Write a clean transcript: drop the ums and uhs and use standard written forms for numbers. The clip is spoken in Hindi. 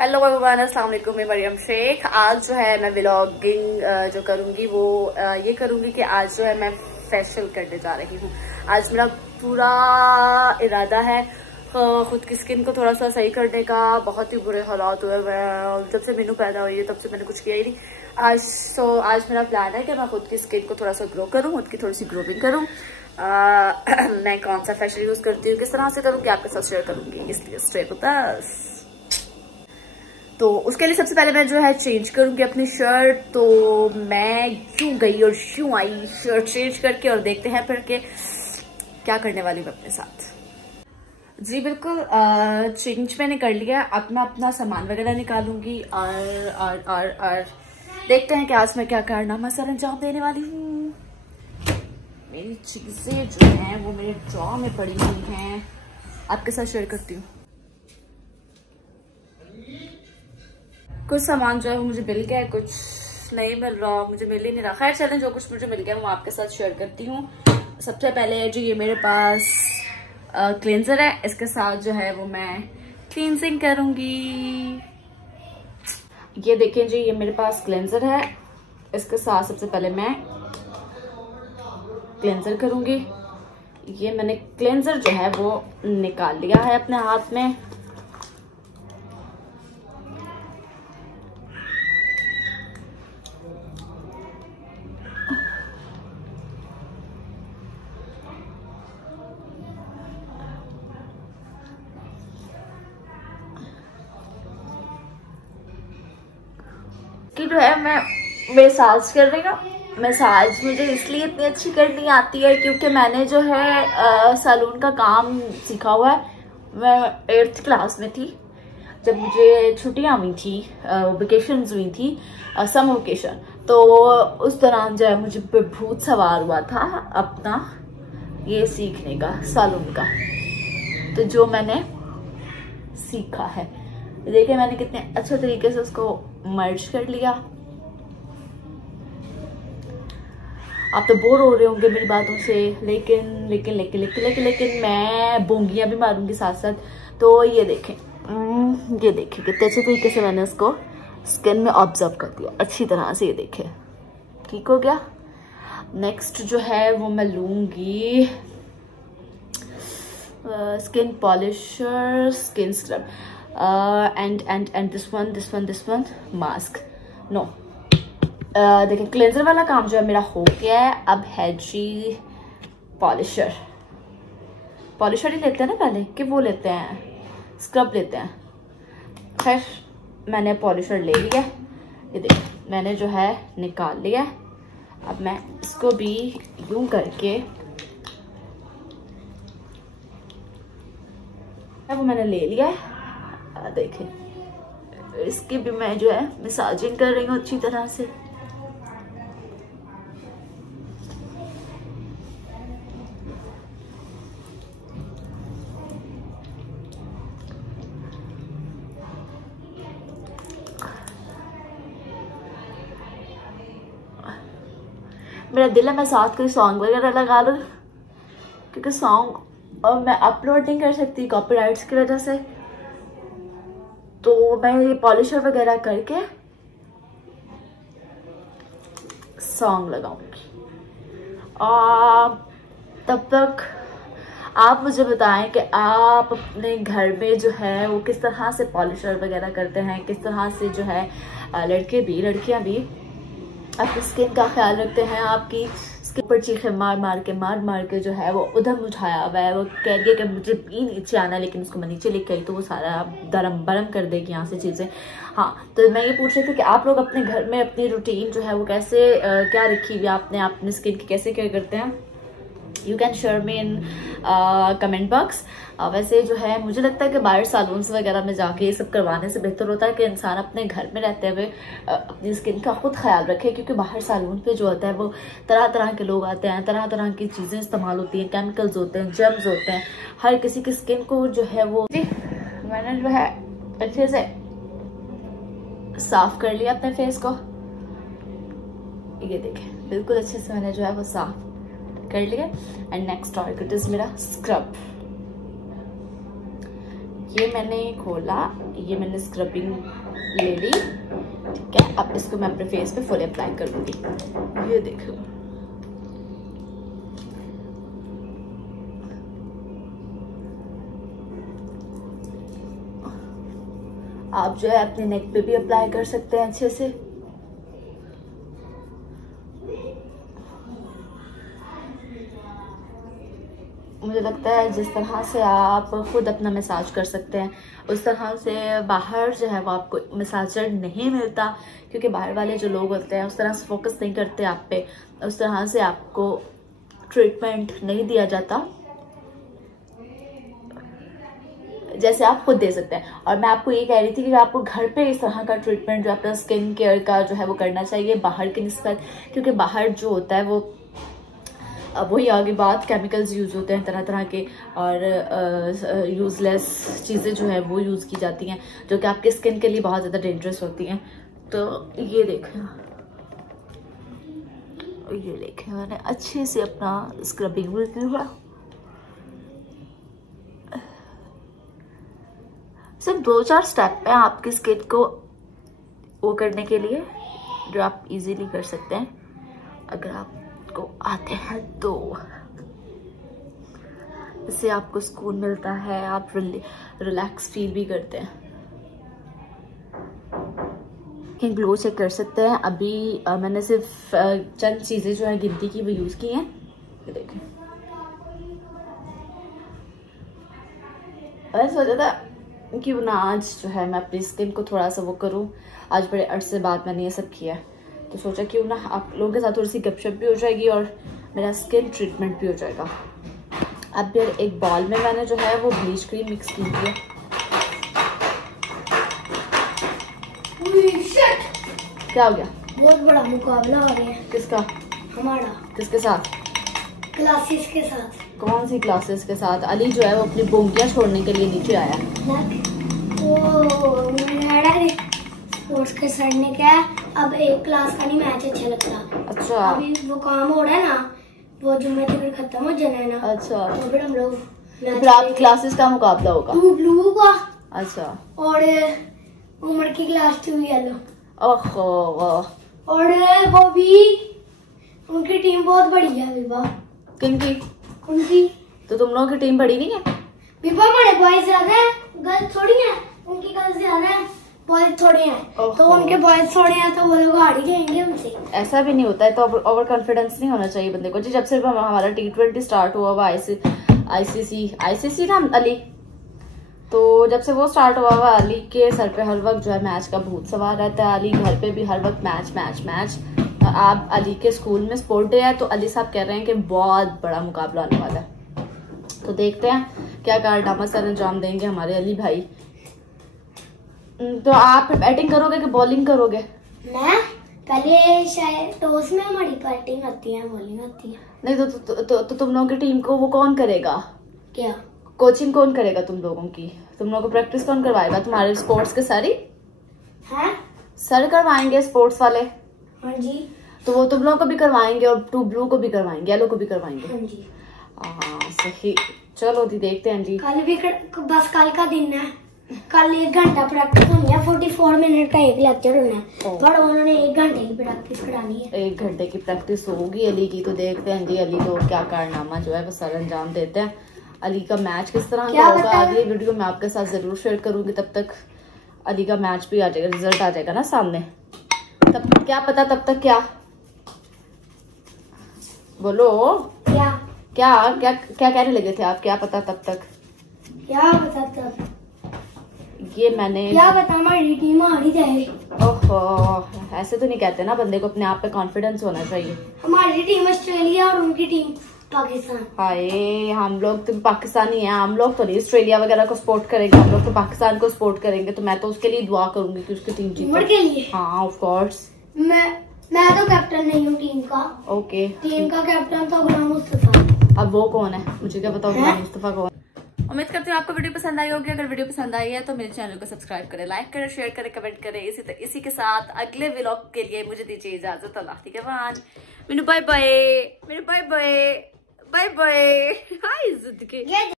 हेलो एवरीवन, अस्सलाम वालेकुम। मैं मरियम शेख। आज जो है मैं व्लॉगिंग जो करूंगी वो ये करूंगी कि आज जो है मैं फेशियल करने जा रही हूँ। आज मेरा पूरा इरादा है खुद की स्किन को थोड़ा सा सही करने का। बहुत ही बुरे हालात हुए। मैं जब से मीनू पैदा हुई है तब से मैंने कुछ किया ही नहीं। आज मेरा प्लान है कि मैं खुद की स्किन को थोड़ा सा ग्रो करूँ, खुद की थोड़ी सी ग्रोविंग करूँ। मैं कौन सा फेशियल यूज करती हूँ, किस तरह से करूँगी, आपके साथ शेयर करूंगी, इसलिए स्टे विद अस। तो उसके लिए सबसे पहले मैं जो है चेंज करूंगी अपनी शर्ट। तो मैं यूं गई और यूं आई शर्ट चेंज करके, और देखते हैं फिर के क्या करने वाली हूँ अपने साथ। जी बिल्कुल, चेंज मैंने कर लिया। अब मैं अपना सामान वगैरह निकालूंगी और देखते हैं कि आज मैं क्या कारनामा सर अंजाम देने वाली हूँ। मेरी चीजें जो हैं वो मेरे ड्रॉ में पड़ी हुई हैं, आपके साथ शेयर करती हूँ। कुछ सामान जो है वो मुझे मिल गया है, कुछ नहीं मिल रहा, मुझे मिल ही नहीं रहा। खैर चलें, जो कुछ मुझे मिल गया वो आपके साथ शेयर करती हूँ। सबसे पहले जो ये मेरे पास क्लेंजर है, इसके साथ जो है वो मैं क्लींजिंग करूंगी। ये देखें जी, ये मेरे पास क्लेंजर है, इसके साथ सबसे पहले मैं क्लेंजर करूंगी। ये मैंने क्लेंजर जो है वो निकाल लिया है अपने हाथ में। कि जो है मैं मसाज कर रही हूँ। मसाज मुझे इसलिए इतनी अच्छी करनी आती है क्योंकि मैंने जो है सैलून का काम सीखा हुआ है। मैं 8th क्लास में थी जब मुझे छुट्टियाँ हुई थी, वेकेशंस हुई थी, समर वेकेशन। तो उस दौरान जो है मुझे भूत सवार हुआ था अपना ये सीखने का, सैलून का। तो जो मैंने सीखा है, देखिए मैंने कितने अच्छे तरीके से उसको मर्ज कर लिया। आप तो बोर हो रहे होंगे मेरी बातों से, लेकिन लेकिन लेकिन लेकिन लेकिन लेकिन मैं बोंगियां भी मारूंगी साथ साथ। तो ये देखें, ये देखें कितने अच्छे तरीके से मैंने उसको स्किन में ऑब्जर्व कर दिया अच्छी तरह से। ये देखें, ठीक हो गया। नेक्स्ट जो है वो मैं लूंगी skin polisher, skin scrub, and this one mask no। देखिए क्लेंजर वाला काम जो है मेरा हो गया है। अब है जी पॉलिशर। पॉलिशर ही लेते हैं ना पहले, कि वो लेते हैं स्क्रब लेते हैं। खैर मैंने पॉलिशर ले लिया, ये देखिए मैंने जो है निकाल लिया। अब मैं इसको भी यूं करके वो मैंने ले लिया है। देखिए इसकी भी मैं जो है मसाजिंग कर रही हूँ अच्छी तरह से। मेरा दिल है मैं साथ कोई सॉन्ग वगैरह लगा लूँ, क्योंकि सॉन्ग और मैं अपलोड नहीं कर सकती कॉपीराइट्स की वजह से। तो मैं ये पॉलिशर वगैरह करके सॉन्ग लगाऊंगी। तब तक आप मुझे बताएं कि आप अपने घर में जो है वो किस तरह से पॉलिशर वगैरह करते हैं, किस तरह से जो है लड़के भी लड़कियां भी अपनी स्किन का ख्याल रखते हैं। आपकी स्किन पर चीखे मार मार के जो है वो उधम उठाया हुआ है। वो कह रही है कि मुझे भी नीचे आना है, लेकिन उसको मैं नीचे लेके आई तो वो सारा दरम बरम कर देगी यहाँ से चीज़ें। हाँ, तो मैं ये पूछ रही थी कि आप लोग अपने घर में अपनी रूटीन जो है वो कैसे क्या रखी हुई है, आपने अपनी स्किन की कैसे केयर करते हैं। You can share me in comment box. वैसे जो है मुझे लगता है कि बाहर सैलून्स वगैरह में जाके ये सब करवाने से बेहतर होता है कि इंसान अपने घर में रहते हुए अपनी स्किन का खुद ख्याल रखे। क्योंकि बाहर सैलून पे जो होता है वो तरह तरह के लोग आते हैं, तरह तरह की चीज़ें इस्तेमाल होती हैं, केमिकल्स होते हैं, जर्म्स होते हैं। हर किसी की स्किन को जो है वो जी मैंने जो है अच्छे से साफ कर लिया अपने फेस को। ये देखें बिल्कुल अच्छे से मैंने जो है वो साफ कर लिया। एंड नेक्स्ट टारगेट इज मेरा स्क्रब। ये मैंने खोला, ये मैंने स्क्रबिंग ले ली, ठीक है। अब इसको मैं अपने फेस पे फुल अप्लाई कर दूंगी। ये देखो, आप जो है अपने नेक पे भी अप्लाई कर सकते हैं अच्छे से। मुझे लगता है जिस तरह से आप खुद अपना मसाज कर सकते हैं उस तरह से बाहर जो है वो आपको मसाजर नहीं मिलता, क्योंकि बाहर वाले जो लोग होते हैं उस तरह से फोकस नहीं करते आप पे, उस तरह से आपको ट्रीटमेंट नहीं दिया जाता जैसे आप खुद दे सकते हैं। और मैं आपको ये कह रही थी कि आपको घर पे इस तरह का ट्रीटमेंट जो अपना स्किन केयर का जो है वो करना चाहिए बाहर की निस्बत, क्योंकि बाहर जो होता है वो वही आगे बात केमिकल्स यूज़ होते हैं तरह तरह के, और यूज़लेस चीज़ें जो है वो यूज़ की जाती हैं जो कि आपके स्किन के लिए बहुत ज़्यादा डेंजरस होती हैं। तो ये देखें, मैंने अच्छे से अपना स्क्रबिंग भी किया। सिर्फ 2-4 स्टेप है आपकी स्किन को वो करने के लिए जो आप इजीली कर सकते हैं अगर आपको आते हैं तो। इससे आपको सुकून मिलता है, आप रिलैक्स फील भी करते हैं। ग्लो चेक कर सकते हैं। अभी मैंने सिर्फ चंद चीज़ें जो है गिनती की वो यूज़ की हैं। ये देखें, मैंने सोचा था कि ना आज जो है मैं अपनी स्किन को थोड़ा सा वो करूं। आज बड़े अरसे बाद मैंने ये सब किया है, तो सोचा क्यों ना आप लोगों के साथ थोड़ी सी गपशप भी हो जाएगी और मेरा स्किन ट्रीटमेंट भी हो जाएगा। अब फिर एक बॉल में मैंने जो है वो ब्लीच क्रीम मिक्स की है। क्या हो गया? बहुत बड़ा मुकाबला हो रहा है। किसका? हमारा। किसके साथ? क्लासेस के साथ। कौन सी क्लासेस के साथ? अली जो है वो अपनी बोंगियां छोड़ने के लिए नीचे आया। वो स्पोर्ट्स के सर ने क्या, अब एक क्लास का नहीं मैच अच्छा लगता। अच्छा, अभी वो काम हो रहा है ना, वो जुम्मे तक खत्म हो जाना है ना। अच्छा, तो फिर हम लोग फिर आप क्लासेस का मुकाबला होगा? ब्लू का। अच्छा, और उमर की क्लास 2 येलो। ओहो, और वो भी उनकी टीम बहुत बड़ी है विभा। किनकी? उनकी। तो तुम लोगों की टीम बड़ी नहीं है? विभा बड़े बॉयज ज्यादा है, गर्ल्स थोड़ी है। उनकी गर्ल्स ज्यादा है, बॉयज थोड़े हैं। तो उनके बॉयज थोड़े हैं तो वो लोग हार ही जाएंगे हमसे। ऐसा भी नहीं होता है, तो ओवर कॉन्फिडेंस नहीं होना चाहिए बंदे को। जी जब से हमारा T20 स्टार्ट हुआ हुआ आईसीसी ना अली, तो जब से वो स्टार्ट हुआ हुआ अली के सर पे हर वक्त जो है मैच का भूत सवार रहता है। अली घर पे भी हर वक्त मैच मैच मैच। आप अली के स्कूल में स्पोर्ट डे है तो अली साहब कह रहे हैं कि बहुत बड़ा मुकाबला आने वाला है, तो देखते हैं क्या कारनामा सर अंजाम देंगे हमारे अली भाई। तो आप बैटिंग करोगे कि बॉलिंग करोगे? मैं पहले शायद टॉस में हमारी बैटिंग आती है, बॉलिंग आती है। नहीं तो तुम लोगों की टीम को वो कौन करेगा? क्या कोचिंग कौन करेगा तुम लोगों की? तुम लोगों को प्रैक्टिस कौन करवाएगा? तुम्हारे स्पोर्ट्स के सर ही हैं? सर करवाएंगे स्पोर्ट्स वाले। हाँ जी। तो वो तुम लोगों को भी करवाएंगे और 2 ब्लू को भी करवाएंगे, येलो को भी करवाएंगे। हाँ जी। सही, चलो दी देखते हैं जी। कल भी बस कल का दिन है। कल 1 घंटा प्रैक्टिस होनी है, 44 मिनट का एक लेक्चर होना है, पर उन्होंने 1 घंटे की प्रैक्टिस करानी है। 1 घंटे की प्रैक्टिस होगी अली की, तो देखते हैं जी अली को क्या कारनामा जो है वो सर अंजाम देते हैं। अली का मैच किस तरह का होगा अगली वीडियो में आपके साथ जरूर शेयर करूंगी। तब तक अली का मैच भी आ जाएगा, रिजल्ट आ जाएगा ना सामने, तब क्या पता तब तक क्या बोलो। क्या क्या क्या क्या कहने लगे थे आप? क्या पता तब तक? क्या बता तब? ये मैंने क्या बता, हमारी टीम हारी जाए। ओहो, ऐसे तो नहीं कहते ना, बंदे को अपने आप पे कॉन्फिडेंस होना चाहिए। हमारी टीम ऑस्ट्रेलिया और उनकी टीम पाकिस्तान। हाय, हम लोग तो पाकिस्तानी हैं, हम लोग तो नहीं ऑस्ट्रेलिया वगैरह को सपोर्ट करेंगे, हम लोग तो पाकिस्तान को सपोर्ट करेंगे। तो मैं तो उसके लिए दुआ करूंगी कि उसकी टीम जीते। के लिए? हाँ ऑफ कोर्स। मैं तो कैप्टन नहीं हूँ टीम का। ओके, टीम का कैप्टन तो गुलाम मुस्तफा। अब वो कौन है मुझे क्या पता गुलाम मुस्तफा कौन। उम्मीद करती हूँ आपको वीडियो पसंद आई होगी। अगर वीडियो पसंद आई है तो मेरे चैनल को सब्सक्राइब करें, लाइक करें, शेयर करें, कमेंट करें। इसी के साथ अगले व्लॉग के लिए मुझे दीजिए इजाजत। अल्लाह ठीक है बाय बाय, मेरे बाय बाय, बाय बाय, हाय जिंदगी।